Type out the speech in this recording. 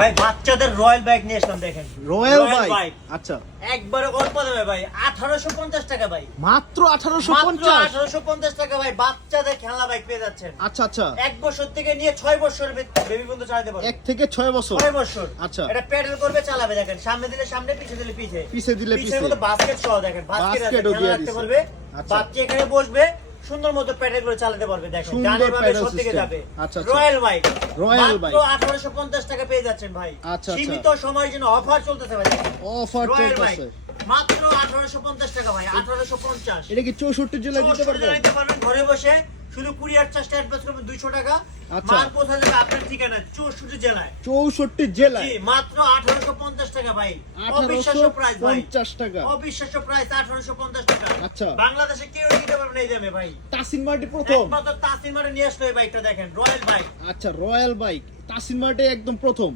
ভাই বাচ্চাদের royal bike নিয়ে আসলাম, দেখেন রয়্যাল বাইক। আচ্ছা, একবারে অল্প দামে ভাই, 1850 টাকা ভাই, মাত্র মাত্র 1850। 1850 টাকা ভাই, বাচ্চাদের খেলনা বাইক পেয়ে যাচ্ছেন। আচ্ছা আচ্ছা, 1 বছর থেকে নিয়ে 6 বছরের বেবি পর্যন্ত চালাতে পারবে। 1 থেকে 6 বছর। 6 বছর। আচ্ছা, এটা প্যাডেল করবে, চালাবে, দেখেন সামনে দিলে সামনে, পিছে দিলে পিছে, পিছে দিলে পিছে। পিছের মধ্যে বাস্কেট সহ, দেখেন বাস্কেট আছে, বাস্কেটও খেলনা দিয়ে রাখতে দিছে। পারবে। আচ্ছা। বাচ্চা এখানে বসবে, সুন্দর মতো প্যাডেল করে চালাতে পারবে, দেখেন সুন্দর ডানে বামে প্যাডেল সব দিকে সিস্টেম। যাবে। আচ্ছা, আচ্ছা। রয়্যাল বাইক, রয়্যাল মাত্র বাইক 1850 টাকা পেয়ে যাচ্ছেন ভাই। আচ্ছা, আচ্ছা। সীমিত সময়ের জন্য অফার চলতেছে ভাই, দেখেন অফার রয়্যাল বাইক চলতেছে। মাত্র 1850 টাকা ভাই, 1850। এটা কি 64 জেলায় দিতে পারবেন? নিতে পারবেন ঘরে বসে, শুধু কুরিয়ার চার্জটা অ্যাডভান্স করবেন 200 টাকা। আচ্ছা। মাল পৌঁছে যাবে আপনার ঠিকানা 64 জেলায়। 64 জেলায় জি, মাত্র 1850 টাকা ভাই, অবিশ্বাস্য প্রাইস ভাই, 1850 টাকা। অবিশ্বাস্য প্রাইস 1850 টাকা। আচ্ছা। বাংলাদেশে কেউ দিতে পারবে না এই দামে ভাই। তাসিন মার্টে প্রথম। একমাত্র তাসিম মার্টে নিয়ে আসলো এই বাইকটা, দেখেন রয়্যাল বাইক। আচ্ছা, রয়্যাল বাইক তাসিন মার্টে একদম প্রথম।